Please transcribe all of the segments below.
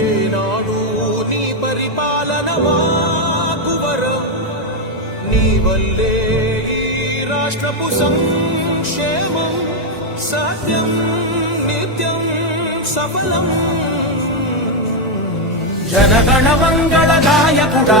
ఏనాడు నీ పరిపాలన మాకువరం నీ వల్లే రాష్ట్రపు సంక్షేమం సత్యం నిత్యం సఫలం. జనగణ మంగళదాయకుడా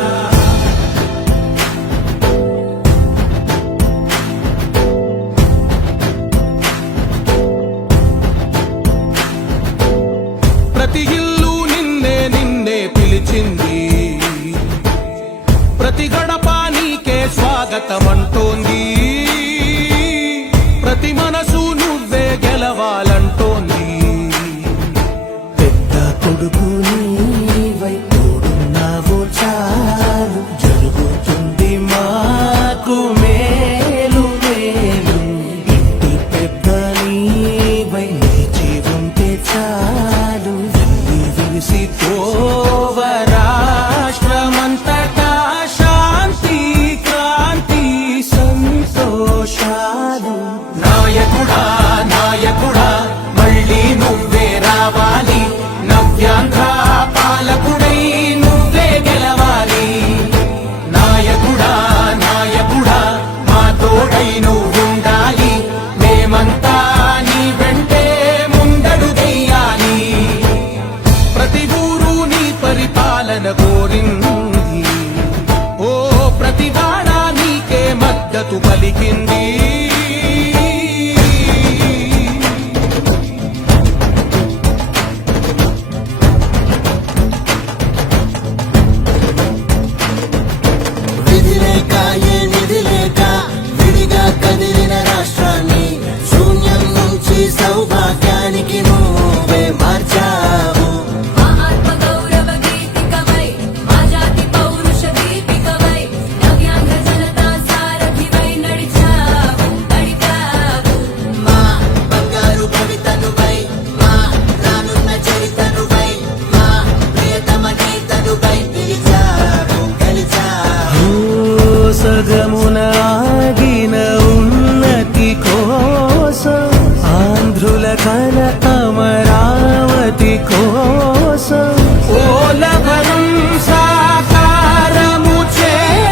స్వాగతమంటోంది. 他